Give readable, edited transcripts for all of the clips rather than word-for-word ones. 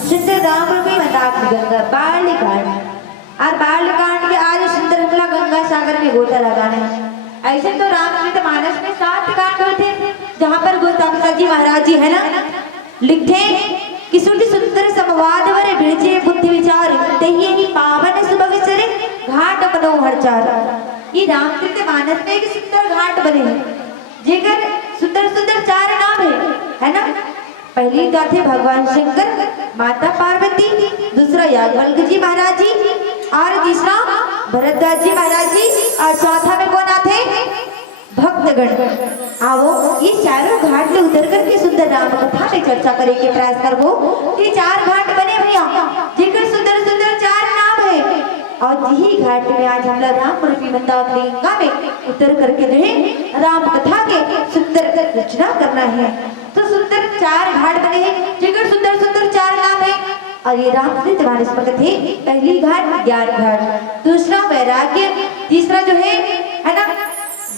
सुंदर राम में मताक गंगा बालकांड और बालकांड के आज सुंदर हमला गंगा सागर में गोता लगाना है। ऐसे तो रामचरितमानस में 7 कांड होते जहाँ पर गोतावता जी महाराज जी है ना लिखते कि सुंदर संवाद वरे बिरजे बुद्धि विचार तहिए ही पावन सुभगसरे घाट बनो हरचार। ये रामचरितमानस में एक सुंदर घाट बने हैं जेकर सुंदर सुंदर 4 नाम है ना। पहली गाथे भगवान शंकर, माता पार्वती, दूसरा याज्ञवल्क्य जी महाराज जी और तीसरा भरद्वाज जी महाराज जी और चौथा में कौन आते भक्तगण। आओ ये चारों घाट में उतर करके सुंदर राम कथा में चर्चा करे के प्रयास करबो। ये 4 घाट बने भैया जेकर सुंदर सुंदर 4 नाम है और यही घाट में आज हम लोग राम रूपी मंदाकिनी में उतर करके जो है राम कथा के सुंदर रचना करना है। तो सुंदर 4 घाट बने हैं जेकर सुंदर सुंदर 4 नाम है और ये रामचरितमानस में थे। पहली घाट ज्ञान घाट, दूसरा वैराग्य, तीसरा जो है ना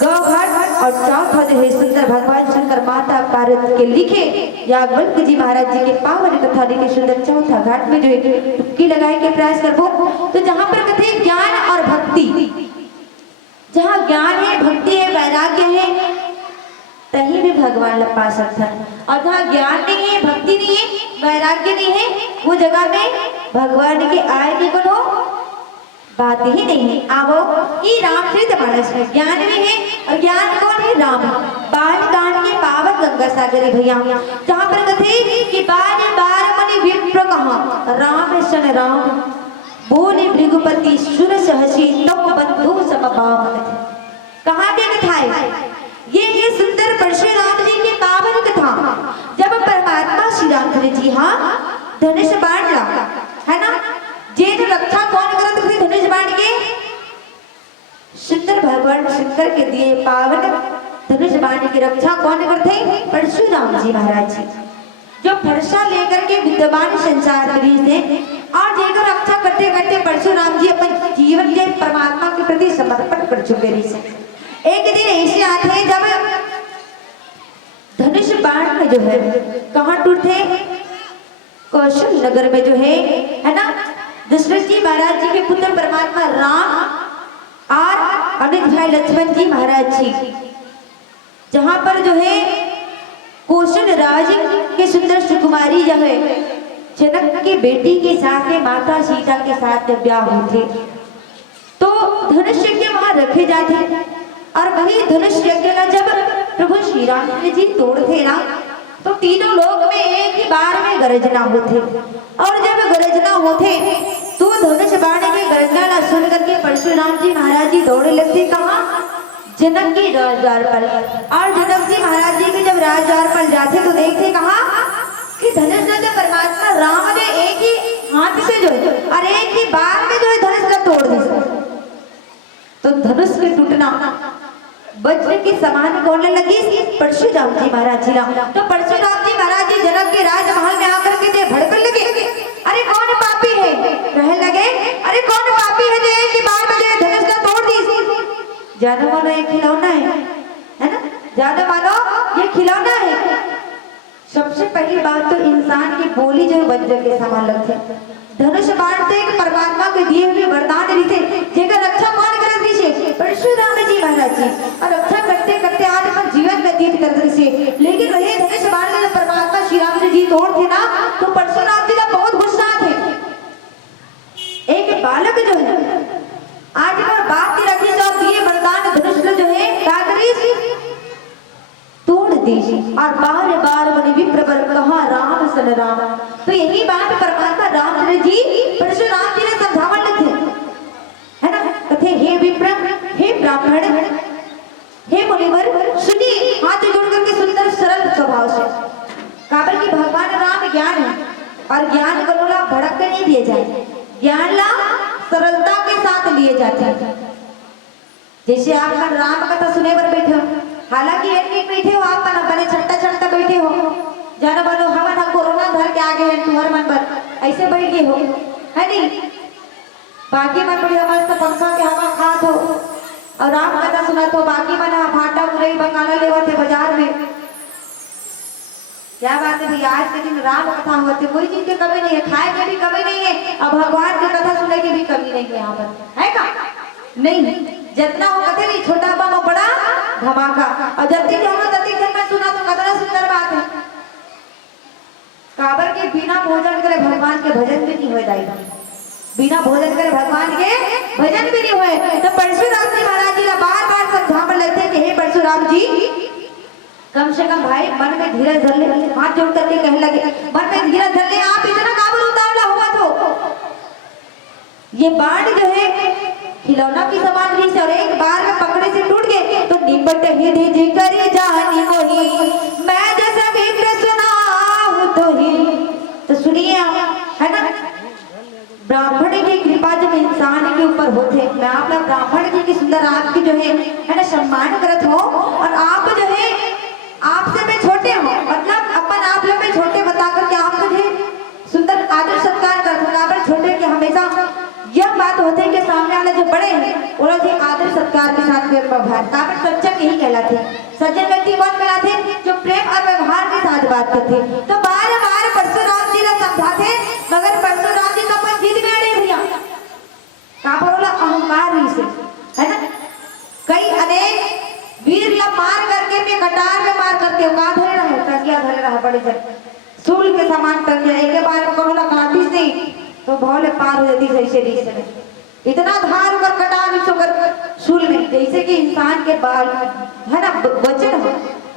गौ घाट और चौथा जो है सुंदर भगवान शंकर माता पार्वती के लिखे याज्ञवल्क्य जी महाराज जी के पावन कथा लिखे सुंदर चौथा घाट में जो है डुबकी लगाए के प्रयास करबो। तो जहाँ पर कथे ज्ञान और भक्ति, जहाँ ज्ञान है भक्ति है वैराग्य है तही भी भगवान लग पा सकता है और जहाँ ज्ञान नहीं है भक्ति नहीं है वैराग्य नहीं है वो जगह में भगवान के आए के कौन हो बात ही नहीं है। आवो ये रामचरितमानस में ज्ञान भी है और ज्ञान कौन है राम। बालकांड के पावन गंगा सागर भैया जहाँ पर कथे कि बार बार मनि विप्र कहा राम सन राम बोले भृगुपति सुर सहसी तब बंधु समभाव। कहाँ की कथा है ये सुंदर परशुराम जी की पावन कथा जब परमात्मा श्री रामचंद्र जी हाँ धनुष बाण ला है ना जेठ रक्षा कौन करत थे धनुष बाण के सुंदर भगवान शंकर के दिए पावन धनुष बाण की रक्षा कौन करते परशुराम जी महाराज जी जो फरसा लेकर के विद्यमान संसार में थे और जेकर रक्षा करते करते परशुराम जी अपन जीवन के परमात्मा के प्रति समर्पण कर चुके रही। एक दिन ऐसे आते हैं जब धनुष बाण में जो है कहाँ टूटते कौशल नगर में जो है ना दशरथ जी महाराज जी के पुत्र परमात्मा राम और अमित भाई लक्ष्मण जी महाराज जी जहाँ पर जो है कौशल राज के सुंदर सुकुमारी जो है जनक की बेटी के साथ में माता सीता के साथ ब्याह होते तो धनुष यज्ञ वहां रखे जाते और वही धनुष यज्ञ जब प्रभु श्री रामचंद्र जी तोड़ते ना तो तीनों लोक में एक ही बार में गर्जना होते और जब गर्जना होते तो धनुष बाण की गर्जना सुन करके परशुराम जी महाराज जी दौड़े लगते कहाँ जनक की राजद्वार पर और जनक जी महाराज जी के जब राजद्वार पर जाते तो देखते कहाँ कि धनुष जो परमात्मा राम ने एक ही हाथ से जो और एक ही बार में जो है धनुष का तोड़ दी। तो धनुष के टूटना वज्र की समान कौन लगी परशुराम जी महाराज जी तो परशुराम जी महाराज जी जनक के राजमहल में आकर के भड़कन लगे अरे कौन पापी है कहने लगे अरे कौन पापी है जो एक ही बार में जो धनुष का तोड़ दी। जानो मानो ये खिलौना है ना जानो मानो ये खिलौना है। सबसे पहली बात तो इंसान की बोली जो वज्र के समान लगते धनुष बाण से एक परमात्मा के दिए हुए वरदान रीते जेकर रक्षा कौन करत थी परशुराम जी महाराज जी और रक्षा करते करते आज अपन जीवन व्यतीत करते थे। लेकिन वही धनुष बाण में परमात्मा श्री राम जी तोड़ थे ना तो परशुराम जी का बहुत गुस्सा थे। एक बालक जो है आज पर बात की रखी तो दिए वरदान धनुष जो है तोड़ दी और बार बार मनि विप्र कहा राम सन राम। तो यही बात परमात्मा रामचंद्र जी परशुराम जी ने समझावन लगे है ना कथे हे विप्र हे ब्राह्मण हे मुनिवर सुनिए हाथ जोड़ करके सुंदर सरल स्वभाव से काबर की भगवान राम ज्ञान है और ज्ञान को लोला भड़क के नहीं दिए जाए ज्ञान ला सरलता के साथ लिए जाते हैं। जैसे आप राम कथा सुने पर बैठे हो हालांकि एक बैठे हो आप बने छट्टा छट्टा बैठे हो जाना बोलो हम कोरोना धर के ऐसे बैठ गए हो, है नहीं? बाकी मन बढ़िया मस्त पंखा के हवा खात हो और राम कथा सुनत हो, बाकी मन भाटा मुरई बंगाला लेवत है बाजार में। क्या बात है भैया, आज के दिन राम कथा होती है, कोई चीज की कमी नहीं है, खाए की भी कमी नहीं है और भगवान की कथा सुनने की भी कमी नहीं है यहाँ पर, है का? नहीं, जितना हो कथे नहीं, छोटा बम बड़ा धमाका। और जति जनो तति जन में सुना तो कितना सुंदर बात है। काबर के बिना भोजन करे भगवान के भजन भी नहीं हो जाए, बिना भोजन करे भगवान के भजन भी नहीं हुए। तो परशुराम जी महाराज जी का बार बार समझावन लगते कि हे परशुराम जी, कम से कम भाई मन में धीरज धर ले, हाथ जोड़ करके कहने लगे मन में धीरज धर ले, आप इतना काबुल उतावला हुआ तो ये बाण जो है खिलौना की समान भी और एक बार में पकड़े से टूट गए तो निपट ही जी करे जानी मोही, मैं जैसे भी सुनाऊं तो ही। तो सुनिए आप, है ना, ब्राह्मण की कृपा जब इंसान के ऊपर होते, मैं आप लोग ब्राह्मण जी की सुंदर आपकी जो है ना सम्मान करत हो, और आप जो है आपसे मैं छोटे हो, मतलब अपन आप लोग में छोटे बता करके आपको जो सुंदर आदर सत्कार करते पर छोटे के हमेशा यह बात होती है कि सामने वाले जो बड़े हैं वो लोग आदर सत्कार के साथ व्यवहार काफी सच्चा यही कहलाते, सज्जन व्यक्ति कौन कहलाते? जो प्रेम और व्यवहार के साथ बात करते। तो बार बार परशुराम जी ने समझाते, मगर परशुराम जी तो अपन जीत में अड़े भैया, कहा पर बोला अहंकार ही से, है ना, कई अनेक वीर ला मार करके में कटार में मार करके कहा धरे रहा है, क्या धरे रहा बड़े जन सूल के समान कर दिया, एक बार में करोला काटी से तो भौले पार हो जाती सही से रीस में, इतना धार ऊपर कटा कर सूल में, जैसे कि इंसान के बाल है ना वचन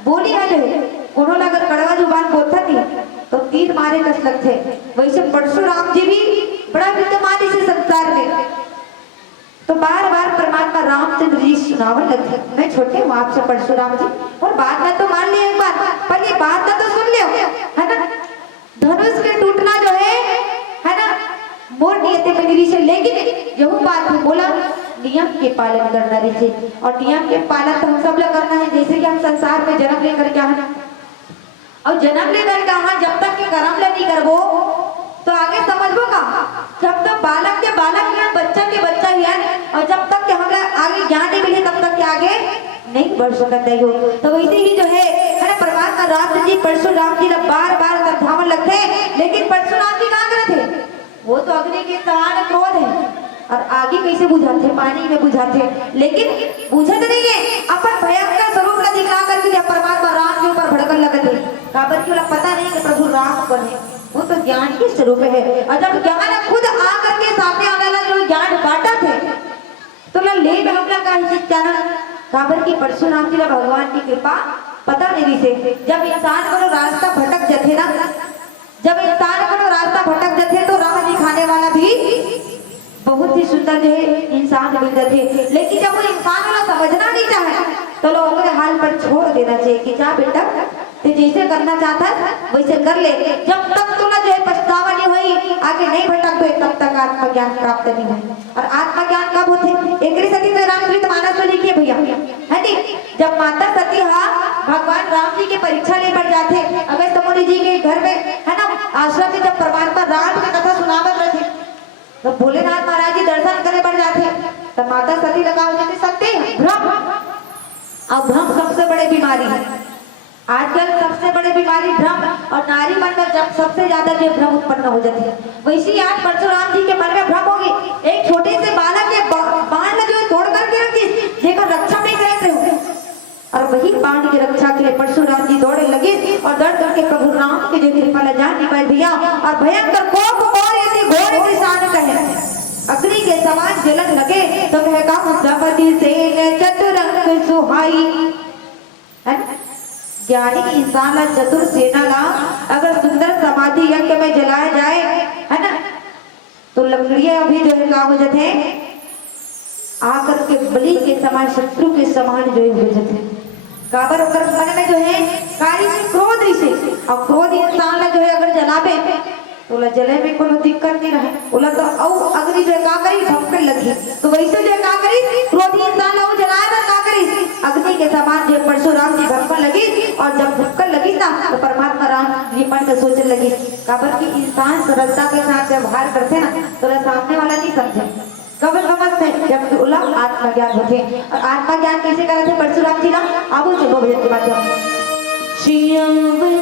बोली है जो है उन्होंने अगर कड़वा जुबान बोलता नहीं तो तीर मारे कस लगते, वैसे परशुराम जी भी बड़ा विद्यमान इस संसार में। तो बार बार परमात्मा रामचंद्र जी सुनावन लगते, मैं छोटे हूँ आपसे परशुराम जी, और बात में तो मान लिया एक बार, पर ये बात ना तो सुन लियो, है ना, धनुष के टूटना जो है ना, मोर नियति में निरी से, लेकिन यही बात में बोला नियम के पालन करना रही, और नियम के पालन तो हम सब लोग करना है। जैसे कि हम संसार में जन्म लेकर के आना, और जन्म लेकर के आना जब तक के कर्म ले नहीं करबो तो आगे समझबो का, जब तक बालक के बालक है, बच्चा के बच्चा ही है, और जब तक के हमें आगे ज्ञान नहीं मिले तब तक के आगे नहीं बढ़ सकता हो। तो वैसे ही जो है ना परमात्मा राम जी परशुराम जी बार बार समझावन लगते, लेकिन परशुराम जी कहाँ करे थे, वो तो अग्नि के समान क्रोध है, और आगे कैसे बुझाते, पानी में बुझाते, लेकिन बुझत नहीं है, अपन भयंकर स्वरूप का दिखा करके परमात्मा राम के ऊपर भड़कन लगते, काबर की पता नहीं कि प्रभु राम कौन है, वो तो ज्ञान के स्वरूप है। और जब ज्ञान खुद आकर के सामने आने वाला जो ज्ञान बांटा थे तो ले हमला का ही जाना, काबर की परशुराम जी भगवान की कृपा पता नहीं से, जब इंसान को रास्ता भटक जाते ना, जब इंसान को रास्ता भटक जाते तो राह दिखाने वाला भी बहुत ही सुंदर जो है इंसान मिल जाते, लेकिन जब वो इंसान वाला समझना नहीं चाहे तो लोगों के हाल पर छोड़ देना चाहिए कि जा बेटा तो जैसे करना चाहता है वैसे कर ले, जब तक तो ना जो है पछतावा नहीं हुई, आगे नहीं भटक तो तब तक आत्मज्ञान प्राप्त नहीं हुई। और आत्मज्ञान कब होते? एक सती तो रामचरित मानस में लिखिए भैया, है नी, जब माता सती भगवान राम जी की परीक्षा ले बढ़ जाते, अगस्त्य मुनि जी के घर में है ना आश्रम में जब परमात्मा राम की कथा सुनावत रहे तो भोलेनाथ महाराज जी दर्शन करे बढ़ जाते, तब माता सती लगा हो जाते सकते भ्रम, और भ्रम सबसे बड़ी बीमारी है आजकल, सबसे बड़ी बीमारी भ्रम, और नारी मन में जब सबसे ज्यादा जो भ्रम उत्पन्न हो जाती है, वैसे आज परशुराम जी के मन में भ्रम होगी, एक छोटे से बालक के बाण जो तोड़ करके रखी जेकर रक्षा नहीं करते हो, और वही बाण की रक्षा के लिए परशुराम जी दौड़े लगे, और दौड़ दौड़ के प्रभु राम की जो कृपा न जान निकल भैया, और भयंकर कोप और यदि घोर किसान कहे अग्नि के समान जलन लगे तो कहेगा द्रौपदी से चतुरंग सुहाई, है ज्ञानी इंसान चतुर सेना ला अगर सुंदर समाधि यज्ञ में जलाया जाए, है ना, तो लकड़ियां भी जो है हो जाते हैं आकर के बलि के समान, शत्रु के समान जो हो जाते हैं, काबर होकर मन में जो है कार्य से क्रोध से, और क्रोध इंसान ला जो है अगर जलावे तो जले में कोई दिक्कत नहीं रहे, बोला तो औ अग्नि जो है का करी भपकड़ लगी, तो वैसे जो है का करी क्रोधी इंसान ला जलाए में का करी अग्नि के समान जो परशुराम जी भक्कन लगी और जब भक्कन लगी ना तो परमात्मा राम जी मन में सोचने लगी काबर की इंसान सरलता के साथ व्यवहार करते ना तो सामने वाला नहीं समझे कबर समझते जब बोला आत्मज्ञान होते और आत्मज्ञान कैसे करे थे परशुराम जी ना आबो जो भजन के माध्यम श्रीराम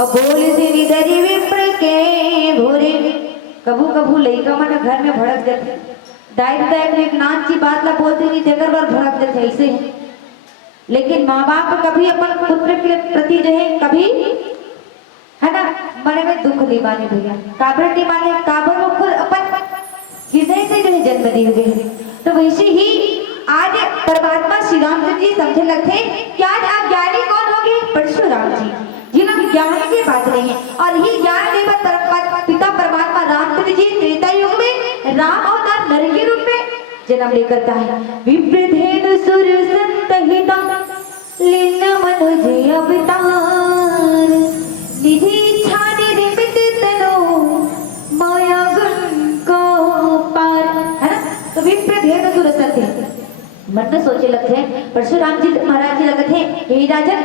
और बोल से निधरी विप्र के भोरे कभू कभू लइका मन घर में भड़क जाते दायित्व एक नाच की बात ला बोलते नहीं जगर बार भड़क जाते ऐसे। लेकिन माँ बाप कभी अपन पुत्र के प्रति जो है कभी है ना मन में दुख नहीं माने भैया काबर नहीं माने काबर वो खुद अपन हृदय से जो है जन्म दिए हुए। तो वैसे ही आज परमात्मा श्री रामचंद्र जी समझे लगते कि आज आप ज्ञानी कौन हो गए परशुराम जी जिन्होंने ज्ञान की बात नहीं है और ही ज्ञान देव पिता परमात्मा रामचंद्र जी त्रेता युग में राम अवतार नर के रूप में जन्म लेकर का है। विप्रधेनु सुर संतहिता लीन मनुज अवतार निधि इच्छा निमित तनो माया गुण को पार है ना। तो विप्रधेनु सुर संतहिता मन में सोचे लगते हैं परशुराम जी महाराज जी लगते हैं यही राजन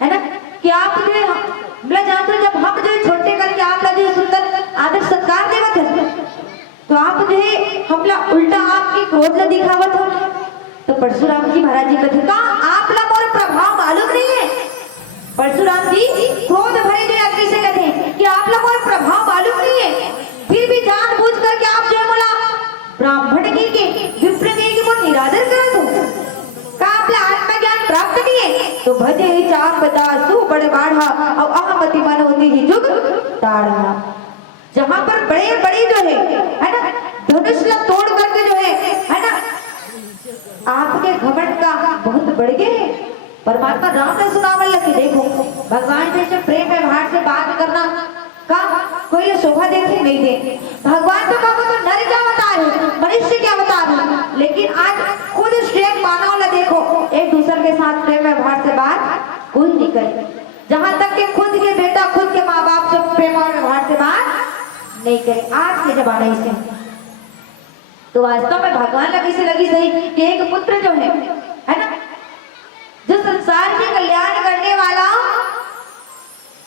है ना कि आप जो बोला जानते जब हम जो छोटे करके आप जो सुंदर आदर सत्कार देवत है तो आप जो है हमला उल्टा आपकी क्रोध ला दिखावत हो। तो परशुराम जी महाराज जी कहते कहा आप ला मोर प्रभाव मालूम नहीं है। परशुराम जी क्रोध भरे जो अग्नि से कहते हैं कि आप ला मोर प्रभाव मालूम नहीं है फिर भी जानबूझ करके आप जो बोला ब्राह्मण की विप्र की वो निरादर करत हो का आपला आत्मज्ञान प्राप्त नहीं है। तो भजे चाप दासु बड़े बाढ़ा और अहमति मन होती ही जुग ताड़ा जहां पर बड़े बड़े जो है ना धनुष ला तोड़ करके जो है ना आपके घमंड का बहुत बढ़ गए हैं। परमात्मा राम ने सुनावल लगे देखो भगवान से जो प्रेम व्यवहार से बात करना का कोई शोभा देखे नहीं दे भगवान तो कहो तो नर क्या अवतार है मनुष्य क्या अवतार है। लेकिन आज खुद श्रेष्ठ मानव ला देखो एक दूसरे के साथ प्रेम व्यवहार से बात कोई नहीं करे जहां तक कि खुद के बेटा खुद के माँ बाप से प्रेम और व्यवहार से बात नहीं करे आज के जमाने से। तो वास्तव में भगवान लगी से लगी सही कि एक पुत्र जो है ना जो संसार के कल्याण करने वाला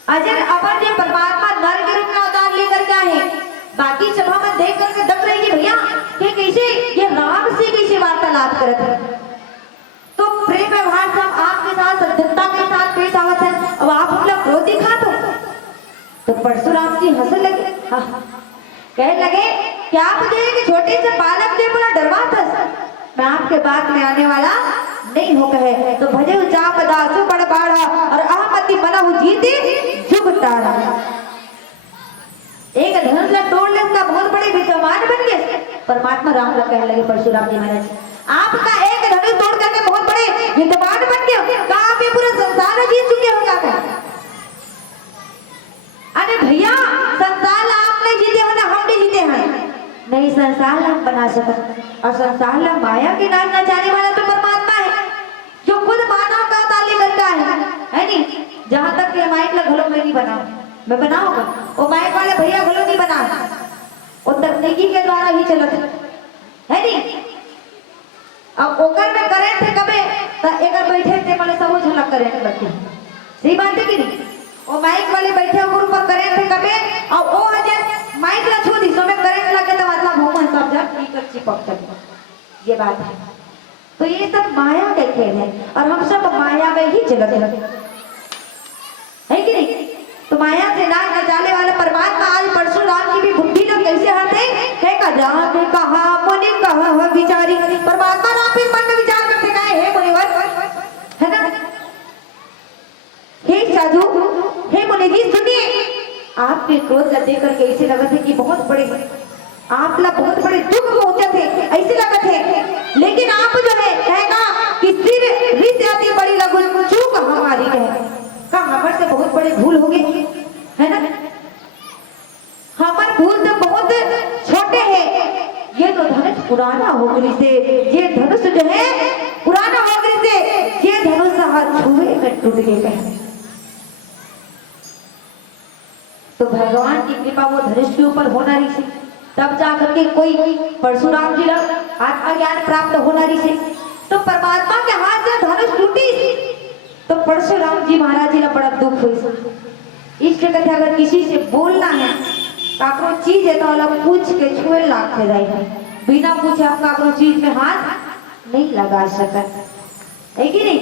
अजर अमर जो परमात्मा नर के रूप में अवतार लेकर के आए बाकी सभा में देख करके दक रही भैया कि कैसे ये राम से कैसे वार्तालाप करते हैं। तो प्रेम व्यवहार से हम आपके साथ सज्जनता के साथ पेश आवत है अब आप हम लोग क्रोध दिखा तो परशुराम जी हंसने लगे कहने लगे कि आप जो एक छोटे से बालक से पूरा डरवा था मैं आपके बात में आने वाला नहीं हो कहे। तो भजे चाप दासु बड़ बाढ़ा और अहमति मना हो जीते जुग तारा एक धनुष ला तोड़ ले उसका बहुत बड़े विद्वान बन गए। परमात्मा राम ला कहने लगे परशुराम जी महाराज आपका एक धनुष तोड़ करके बहुत बड़े विद्वान बन गए कहा आप ये पूरा संसार जीत चुके होगा क्या। अरे भैया संसार आपने जीते हो ना हम भी जीते हैं नहीं संसार हम बना सकते और संसार ला माया के नाच नचाने वाला तो परमात्मा है जो खुद मानव का ताली करता है नहीं। जहां तक ये माइक ला घलो में नहीं बना मैं बनाऊंगा वो माइक वाले भैया घलो नहीं बना वो तकनीकी के द्वारा ही चलत है नहीं। अब ओकर में करंट है कबे तो एकर बैठे थे माने सब झलक करंट लगती सही बात है कि नहीं। वो माइक वाले बैठे ऊपर ऊपर करंट है कबे और वो हजे माइक ला छू दी सो में करंट लगे तो मतलब भूमन सब जब नीचे चिपक जाए ये बात है। तो ये सब माया के खेल है और हम सब माया में ही चलते है कि नहीं। तो माया से नाच नचाने वाले परमात्मा आज परशुराम की भी बुद्धि लोग कैसे हटे है का राम ने कहा मुनि कहा विचारी परमात्मा राम फिर मन में विचार करते गए हे मुनिवर है ना हे साधु हे मुनि जी सुनिए आपके क्रोध ला देकर के ऐसे लगा थे कि बहुत बड़े आप ला बहुत बड़े दुख पहुंचे थे ऐसे लगा थे। लेकिन आप जो है कहेगा कि सिर रिस आती बड़ी लगू चूक हमारी का हमारे से बहुत बड़ी भूल हो गई है ना हमारे भूल तो बहुत छोटे हैं ये तो धनुष पुराना हो गई से ये धनुष जो है पुराना हो गई से ये धनुष हाथ छुए कर टूट गए। तो भगवान की कृपा वो धनुष के ऊपर होना रही से तब जाकर के कोई परशुराम जी लग आत्मज्ञान प्राप्त होना रही से। तो परमात्मा के हाथ से धनुष टूटी तो परशुराम जी महाराज जी बड़ा दुख हुई। इस जगह अगर किसी से बोलना है काकरो चीज है तो अलग पूछ के छुए लाखे जाए बिना पूछे आप काकरो चीज में हाथ नहीं लगा सकते है कि नहीं।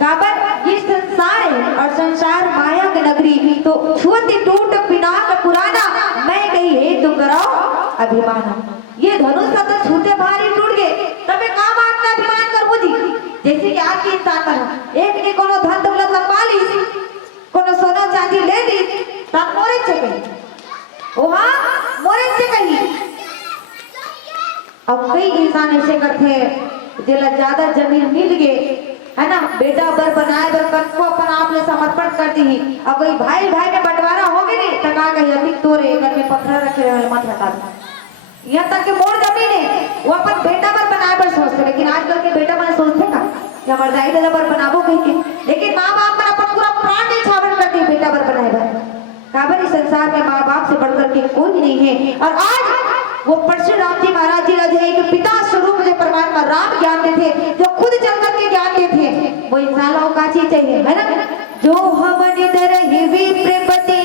काबर ये संसार है और संसार माया की नगरी, तो छुअते टूट पिनाक पुराना, मैं गई है तुम कराओ अभिमान। ये धनुष तो छूते भारी टूट गए, तबे काम आत्मा अभिमान करबो जी। जैसे कि आज के इंसान पर एक ने कोनो धन दौलत लंबा ली, कोनो सोना चांदी ले ली, तब मोरे छे कहीं वहां मोरे छे कहीं। अब कई इंसान ऐसे करते हैं जिला ज्यादा जमीन मिल गए है ना, बेटा बर बनाए बर को अपन आप ले समर्पण कर दी। अब कोई भाई भाई में बंटवारा हो गए नहीं तो का कही अभी तोरे घर में पत्थर रखे रहे मत हटा दो। यहाँ तक कि मोर जमीन है वो अपन बेटा बर बनाए बर सोचते, लेकिन आजकल के बेटा मन सोचते का कि हमारे दाई दादा बर बनाबो कहीं के, लेकिन माँ बाप पर अपन पूरा प्राण न्यौछावर कर दी बेटा बर बनाए बर। काबर इस संसार में माँ बाप से बढ़कर के कोई नहीं है। और आज वो परशुराम जी महाराज जी जो एक पिता स्वरूप जो परमात्मा राम ज्ञान के थे, जो खुद चल करके ज्ञान के थे, वो इंसान को का चीज चाहिए है ना। जो हमन दरहि विप्रपति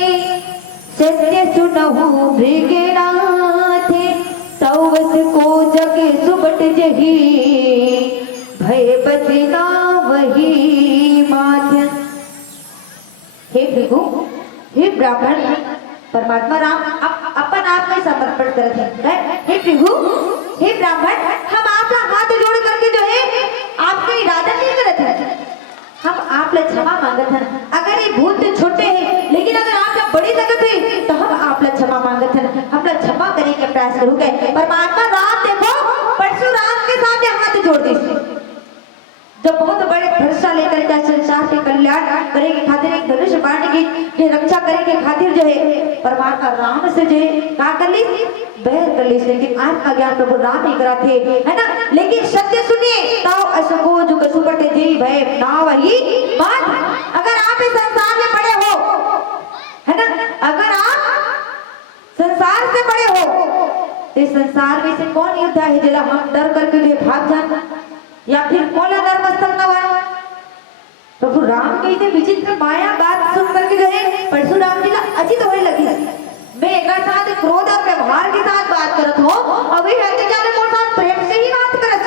सत्य सुनहु मृगनाथ, तवस को जग सुबट जही भय बजना वही माध्य। हे प्रभु, हे ब्राह्मण, परमात्मा राम अपन आप में समर्पण करते हैं। हे प्रभु, हे ब्राह्मण, हम आपका हाथ जोड़ करके जो है आपका इरादा नहीं करते हैं, हम आप ले क्षमा मांगत हैं। अगर ये भूल तो छोटे हैं, लेकिन अगर आप जब बड़ी जगत है तो हम आप ले क्षमा मांगत हैं, हम लोग क्षमा करने के प्रयास करोगे। परमात्मा राम देखो परशुराम के सामने हाथ जोड़ दी, जब बहुत बड़े भरोसा लेकर के संसार के कल्याण करे के खातिर एक धनुष बाण की रक्षा करे के खातिर जो है परमात्मा राम से जो है का कर ली बैर कर ली। लेकिन आज का ज्ञान प्रभु राम ही कराते है ना। लेकिन सत्य सुनिए, ताऊ असको जो कसुपटे जी भय ना वही बात। अगर आप इस संसार में बड़े हो है ना, अगर आप संसार से बड़े हो तो इस संसार में से कौन युद्ध है जरा हम डर करके जो भाग जाना, या फिर कोला नरमस्तक नवा। प्रभु राम के इसे विचित्र माया बात सुन करके जो है परशुराम जी का अचित होने लगी। मैं एक साथ क्रोध और व्यवहार के साथ बात करत हो और वे रहते जाने मोर साथ प्रेम से ही बात करत।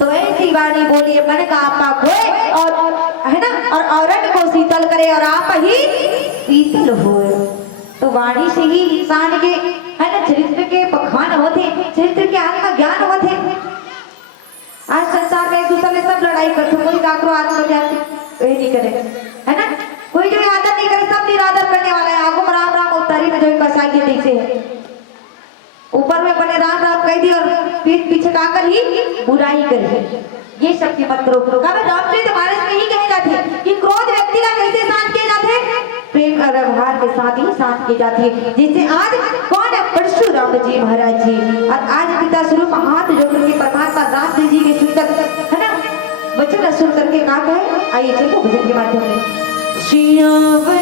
तो ऐसी वाणी बोली मन का आपा खोए और है ना, और औरत को शीतल करे और आप ही शीतल होए। तो वाणी से ही इंसान के है ना चरित्र के बखान होते, चरित्र के आत्म ज्ञान होते। आज संसार में एक दूसरे में सब लड़ाई करते, कोई काकरो आदर वही नहीं करे है ना, कोई जो आदर नहीं करे, सब निरादर करने वाला है। आगो राम राम उतारी में जो बसाई के जैसे है, ऊपर में बने राम राम कह दी और पीठ पीछे काकर ही बुराई करी। ये शक्ति मत करो। रामचरित मानस में ही कहे जाते कि क्रोध व्यक्ति का कैसे शांत किए जाते हैं, प्रेम और व्यवहार के साथ ही शांत की जाती है। जिससे आज कौन है परशुराम जी महाराज जी, और आज पिता स्वरूप हाथ जोड़ करके परमात्मा राम जी के सुंदर है ना वचन सुन करके कहा कहे। आइए चलो भजन के माध्यम में श्रीयावर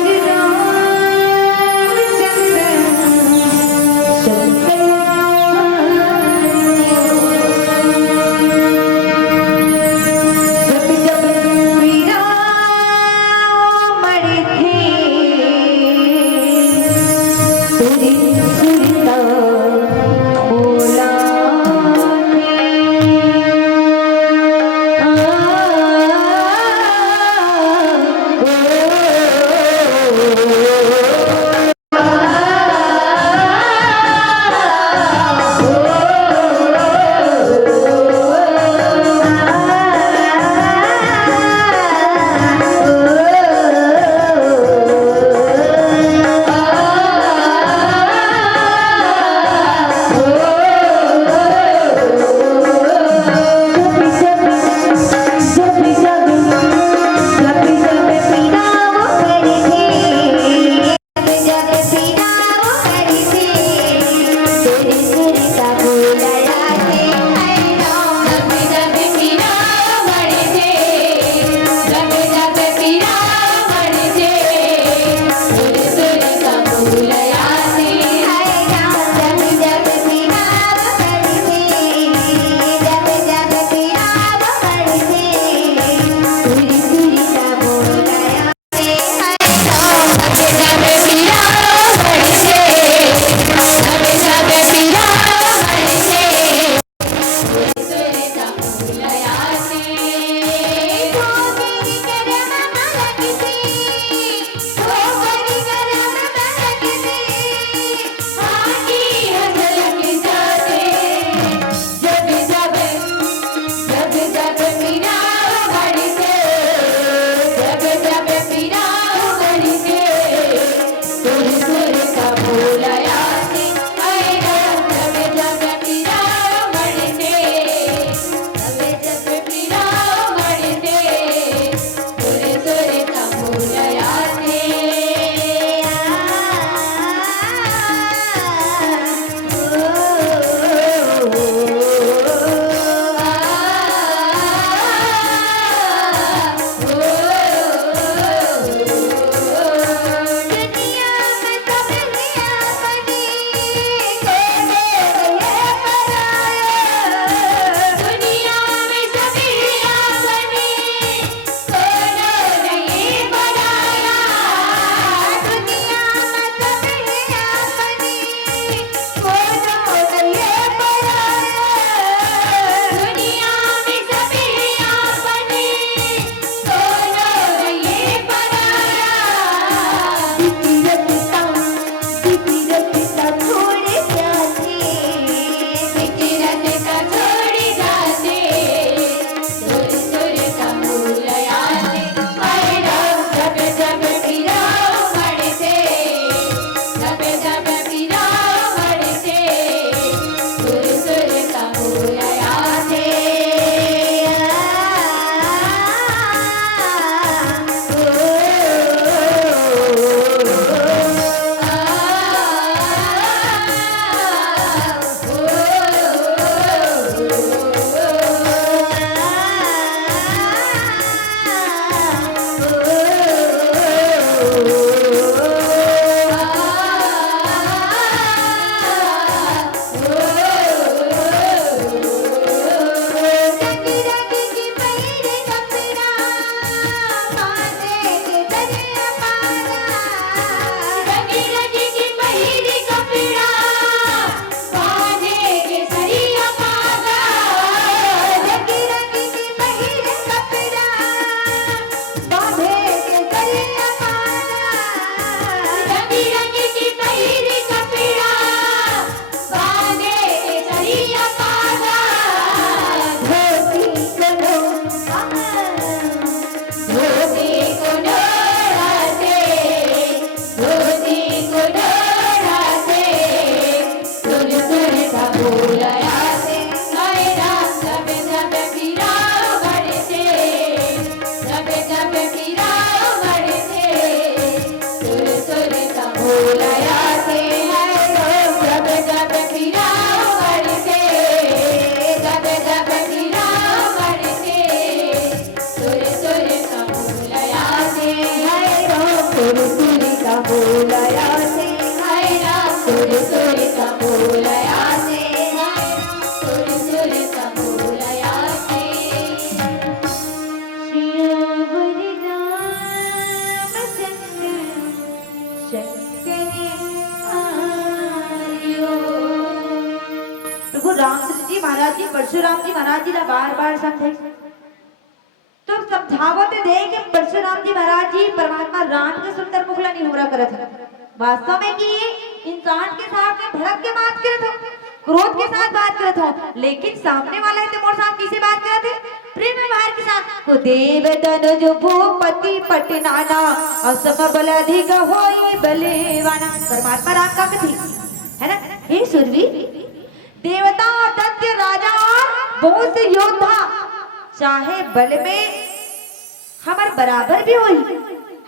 प्रभु रामचंद्र जी महाराज जी परशुराम जी महाराज जी बार बार समझे तो समझावत दे कि परशुराम जी महाराज जी परमात्मा राम के सुंदर मुखला नहीं हो रहा करत है वास्तव में कि इंसान के साथ में भड़क के बात करत हो क्रोध के साथ बात करत हो लेकिन सामने वाला है तो मोर साथ किसे बात करत है प्रेम व्यवहार के साथ को देव तनुज भूपति पटनाना असम बल अधिक होई बलवाना परमात्मा राम का कथी है ना हे सुरवी देवता और दैत्य राजा बहुत से योद्धा चाहे बल में हमार बराबर भी हुई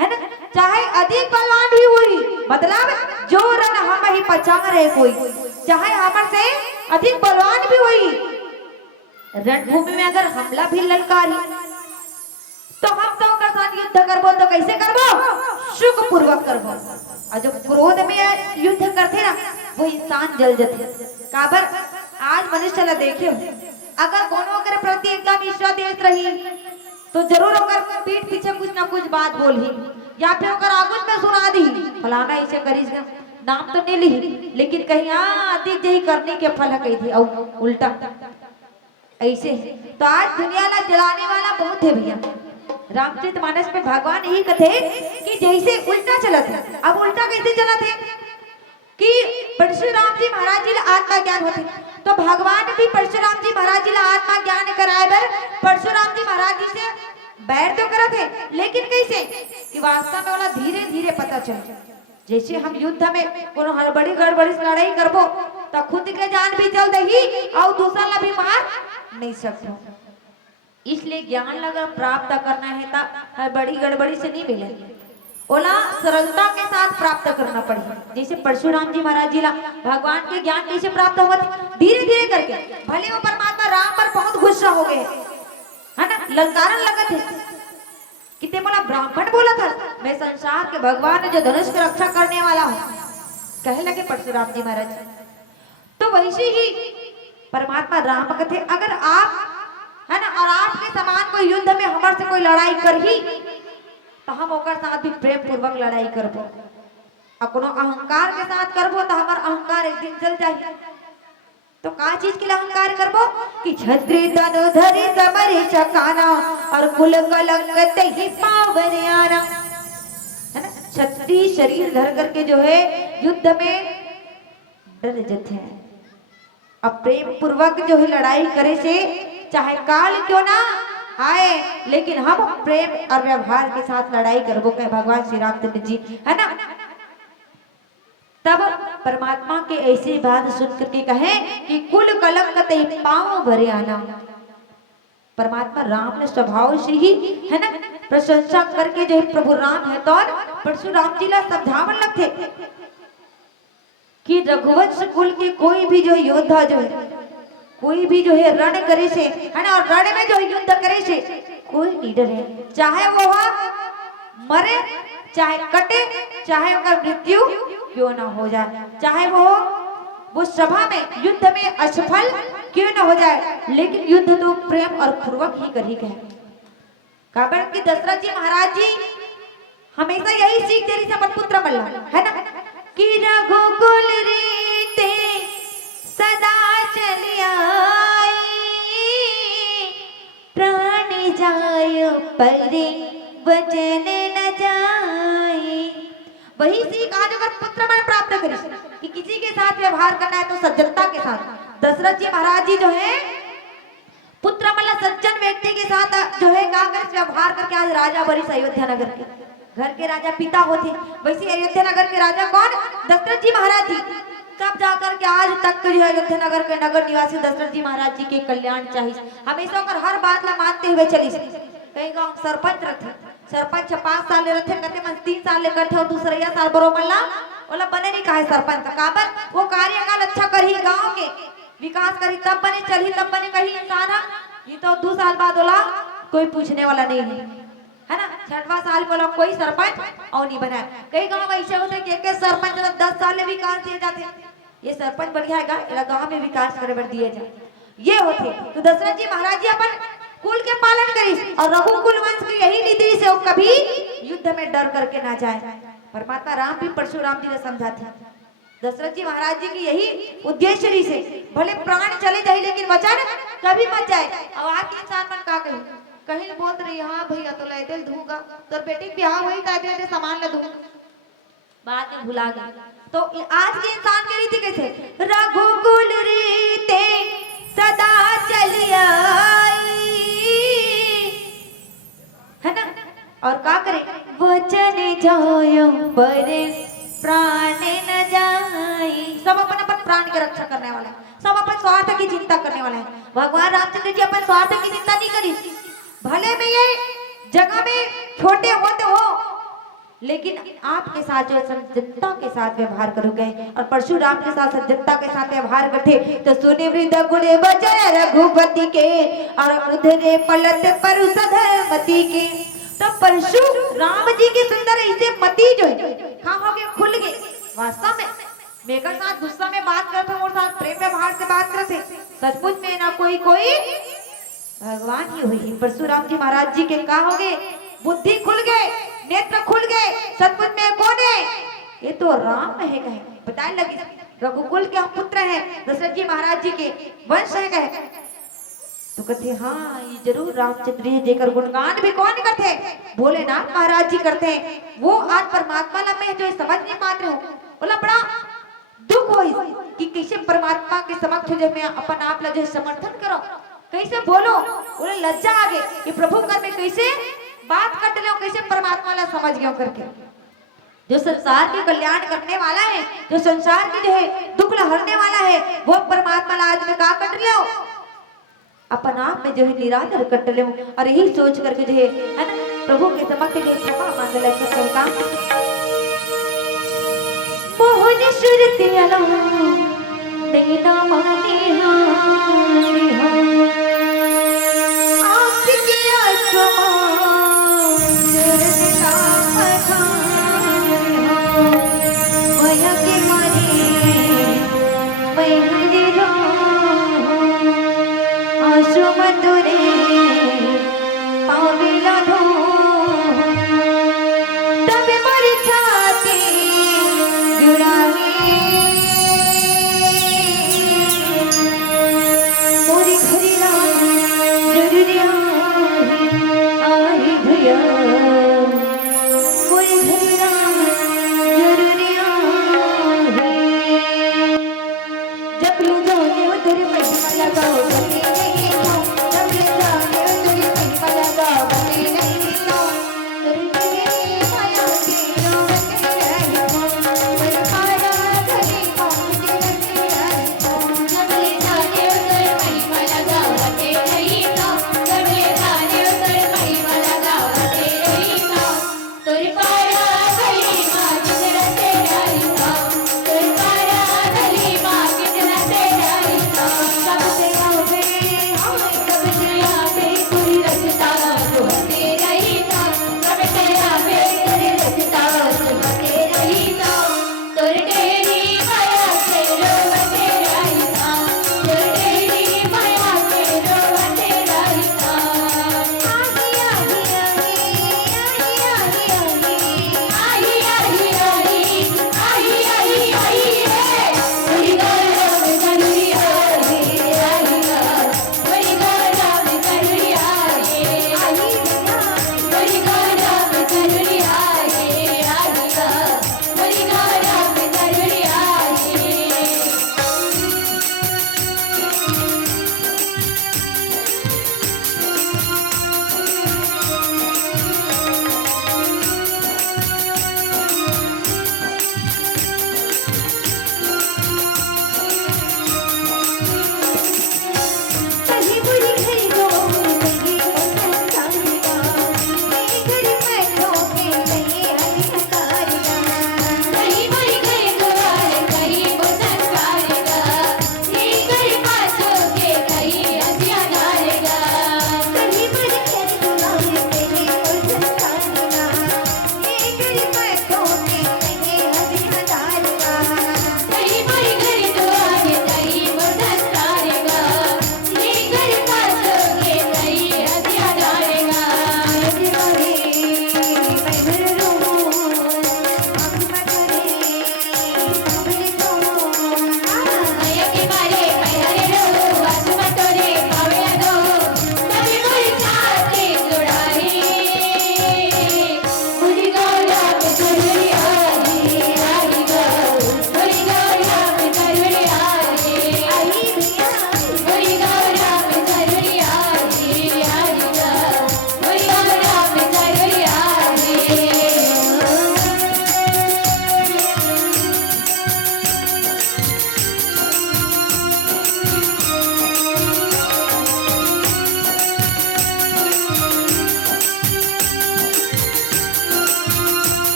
है ना चाहे अधिक बलवान भी हुई मतलब जो रण हम ही पचा रहे कोई चाहे हमार से अधिक बलवान भी हुई रणभूमि में अगर हमला भी ललकारी तो हम तो उनका साथ युद्ध करबो तो कैसे करबो सुख पूर्वक करबो और जब क्रोध में युद्ध करते ना वो इंसान जल जाते काबर आज मनुष्य ला देखियो अगर कोनो के प्रति एकदम ईर्ष्या देत रही तो जरूर ओकर पीठ पीछे कुछ ना कुछ बात बोलही या फिर ओकर आगुन में सुना दी फलाना ऐसे करीस नाम तो नहीं ली लेकिन कहीं अधिक यही करने के फल कही थी और उल्टा ऐसे तो आज दुनिया ला जलाने वाला बहुत है भैया रामचरितमानस में भगवान यही कहते कि जैसे उल्टा चलत है अब उल्टा कैसे चलत है कि परशुराम जी महाराज जी आत्मा ज्ञान होते तो भगवान भी परशुराम जी महाराज जी आत्मा ज्ञान कराए बर परशुराम जी महाराज जी से बैर तो करत है लेकिन कैसे कि वास्तव में वाला धीरे धीरे पता चले जैसे हम युद्ध में कोनो हड़बड़ी गड़बड़ी से लड़ाई करबो तो खुद के जान भी चल दही और दूसरा ला भी मार नहीं सकते इसलिए ज्ञान लगा प्राप्त करना है ता हड़बड़ी गड़बड़ी से नहीं मिले ओला सरलता के साथ प्राप्त करना पड़ेगा जैसे परशुराम जी महाराज जी ला भगवान के ज्ञान कैसे प्राप्त हुआ धीरे धीरे करके भले वो परमात्मा राम पर बहुत गुस्सा हो गए है ना ललकारन लगत है कितने बोला ब्राह्मण बोला था मैं संसार के भगवान जो धनुष की रक्षा करने वाला हूँ कहे लगे परशुराम जी महाराज तो वैसे ही परमात्मा राम कहते अगर आप है ना और आपके समान कोई युद्ध में हमारे से कोई लड़ाई कर ही तो हम ओकर साथ भी प्रेम पूर्वक लड़ाई करबो अपनो अहंकार के साथ करबो तो हमार अहंकार एक दिन जल जाए तो का चीज के लिए अहंकार करबो कि छत्री तनु धरि समरि चकाना और कुल कलंक ही पावर आना है ना छत्री शरीर धर करके जो है युद्ध में डर जाते हैं अब प्रेम पूर्वक जो है लड़ाई करे से चाहे काल क्यों ना आए लेकिन हम प्रेम और व्यवहार के साथ लड़ाई करबो कहे भगवान श्री रामचंद्र जी है ना तब परमात्मा के ऐसी बात सुन करके कहे कि कुल कलंक ते पांव भरे आना परमात्मा राम ने स्वभाव से ही है ना प्रशंसा करके जो है प्रभु राम है तो परशुराम जी ला समझावन लगते कि रघुवंश कुल के कोई भी जो योद्धा जो है कोई भी जो है रण करे से है ना और रण में जो युद्ध करे से कोई लीडर है चाहे वो मरे चाहे कटे, चाहे उनका मृत्यु क्यों न हो जाए, चाहे वो सभा में युद्ध में असफल क्यों न हो जाए, लेकिन युद्ध तो प्रेम और पूर्वक ही कर ही गए। कारण कि दशरथ जी महाराज जी हमेशा यही सीख दे रही थी अपन पुत्र मल्ला, है ना, कि रघुकुल रीते सदा चली आई, प्राण जाय परे वचन न जाए। वही सीख आज अगर पुत्र मन प्राप्त करी कि किसी के साथ व्यवहार करना है तो सज्जनता के साथ। दशरथ जी महाराज जी जो है पुत्र मतलब सज्जन व्यक्ति के साथ जो है व्यवहार करके आज राजा बरिस अयोध्या नगर के घर के राजा पिता होते, वैसे अयोध्या नगर के राजा कौन? दशरथ जी महाराज जी। तब जाकर के आज तक जो अयोध्या नगर के नगर निवासी दशरथ जी महाराज जी के कल्याण चाहिए, हमेशा कर हर बात ला मानते हुए चली। कई गांव सरपंच रहते, सरपंच 5 साल ले रहते, कहते मन 3 साल ले करते और दूसरा साल बरोबर ला बोला बने नहीं कहा सरपंच का काबर वो कार्यकाल अच्छा करी, गांव के विकास करी, तब बने चली, तब बने कही इंसान। ये तो 2 साल बाद बोला कोई पूछने वाला नहीं है ना, 6वां साल बोला कोई सरपंच और नहीं बना। कई गांव ऐसे होते कि सरपंच 10 साल में विकास दिए जाते, ये सरपंच बढ़िया है गांव में विकास करे बढ़ दिए जाए, ये होते। तो दशरथ जी महाराज जी अपन कुल के पालन करी और रघुकुल वंश की यही नीति से वो कभी युद्ध में डर करके ना जाए। परमात्मा राम भी परशुराम जी ने समझाते, दशरथ जी महाराज जी की यही उद्देश्य रही से भले प्राण चले जाए लेकिन वचन कभी मत जाए। अब आज के इंसान मन का कहीं बोल रही हाँ भैया तो ले दूंगा तो बेटी ब्याह हुई तो सामान ले दूंगा, बाद में भुला गया। तो आज के इंसान की रीति कैसे? रघुकुल रीते सदा चली आई, है ना, और क्या करे? वचन जायो पर प्राण न जाई। सब अपन अपन प्राण की रक्षा करने वाला है, सब अपन स्वार्थ की चिंता करने वाला है। भगवान रामचंद्र जी अपन स्वार्थ की चिंता नहीं करी, भले में ये जगह में छोटे होते हो लेकिन आपके साथ जो सज्जनता के साथ व्यवहार करोगे और परशुराम के साथ सज्जनता के साथ व्यवहार करते तो सुने वृद्ध गुणे बजय रघुपति के और उधरे पलट पर सधमति के। तो परशु राम जी के सुंदर ऐसे मति जो है हाँ हो गए खुल गए। वास्तव में मेरे साथ गुस्सा में बात करते और साथ प्रेम व्यवहार से बात करते, सचमुच में ना कोई भगवान ही हुई। परशुराम जी महाराज जी के का हो गए? बुद्धि खुल गए, नेत्र खुल गए, सचमुच में कौन है? ये तो राम है कहे, बताने लगी रघुकुल के हम पुत्र हैं, दशरथ जी महाराज जी के वंश है कहे। तो कहते हाँ ये जरूर रामचंद्र जी देकर गुणगान भी कौन करते? भोलेनाथ महाराज जी करते हैं। वो आज परमात्मा में जो समझ नहीं पाते हो, बोला बड़ा दुख हो कि कैसे परमात्मा के समक्ष जो मैं अपन आप जो समर्थन करो, कैसे बोलो, बोले लज्जा आ गई कि प्रभु कर में कैसे बात कर लो, कैसे परमात्मा ला समझ गयो करके। जो संसार के कल्याण करने वाला है, जो संसार के जो है दुख हरने वाला है, वो परमात्मा ला आज में का कर लो, अपन आप में जो है निरादर कट लो। और यही सोच करके जो है ना प्रभु के समक्ष जो क्षमा मांग ले का मोहन सुरति अला नैना माने हारी हो आपके आसमान जरना पधारे हो माया के मारे मैं हरे आंसू मधुरे पाविला धो तब मर छाती जुड़ावी मोरी घरिया जरुरिया आई भैया मोरी घरिया जरुरिया जब ले जाओ उधर मैं लगाओ जब ले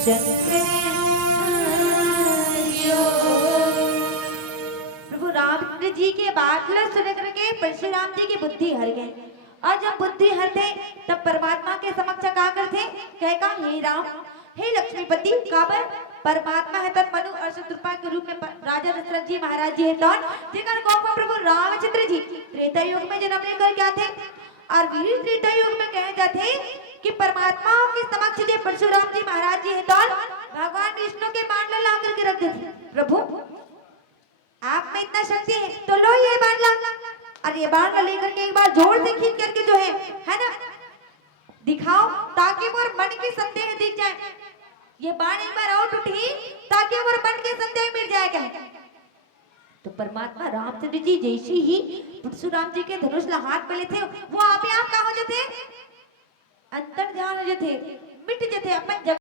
प्रभु रामचंद्र जी के बात सुन करके परशुराम जी की बुद्धि हर गई। और जब बुद्धि हरते तब परमात्मा के समक्ष कहा करते, कहेगा हे राम, हे लक्ष्मीपति, काबर परमात्मा है तन मनु और शत्रुपा के रूप में राजा दशरथ जी महाराज जी है तन जेकर गौपा प्रभु रामचंद्र जी त्रेता युग में जन्म लेकर क्या थे। और वीर त्रेता युग में कहे जाते कि परमात्मा के समक्ष जो परशुराम जी महाराज जी है तन भगवान विष्णु के बाण ला करके रख देते, प्रभु आप में इतना शक्ति है तो लो ये बाण ला। और ये बाण ला लेकर के एक बार जोर से खींच करके जो है ना दिखाओ, ताकि वो मन के संदेह दिख जाए। ये बाण एक बार और उठी ताकि वो मन के संदेह मिट जाएगा। तो परमात्मा रामचंद्र जी जैसे ही परशुराम जी के धनुष ला हाथ में लेते वो आप ही आप कहा हो जाते, अंतर ध्यान हो जाते, मिट जाते अपन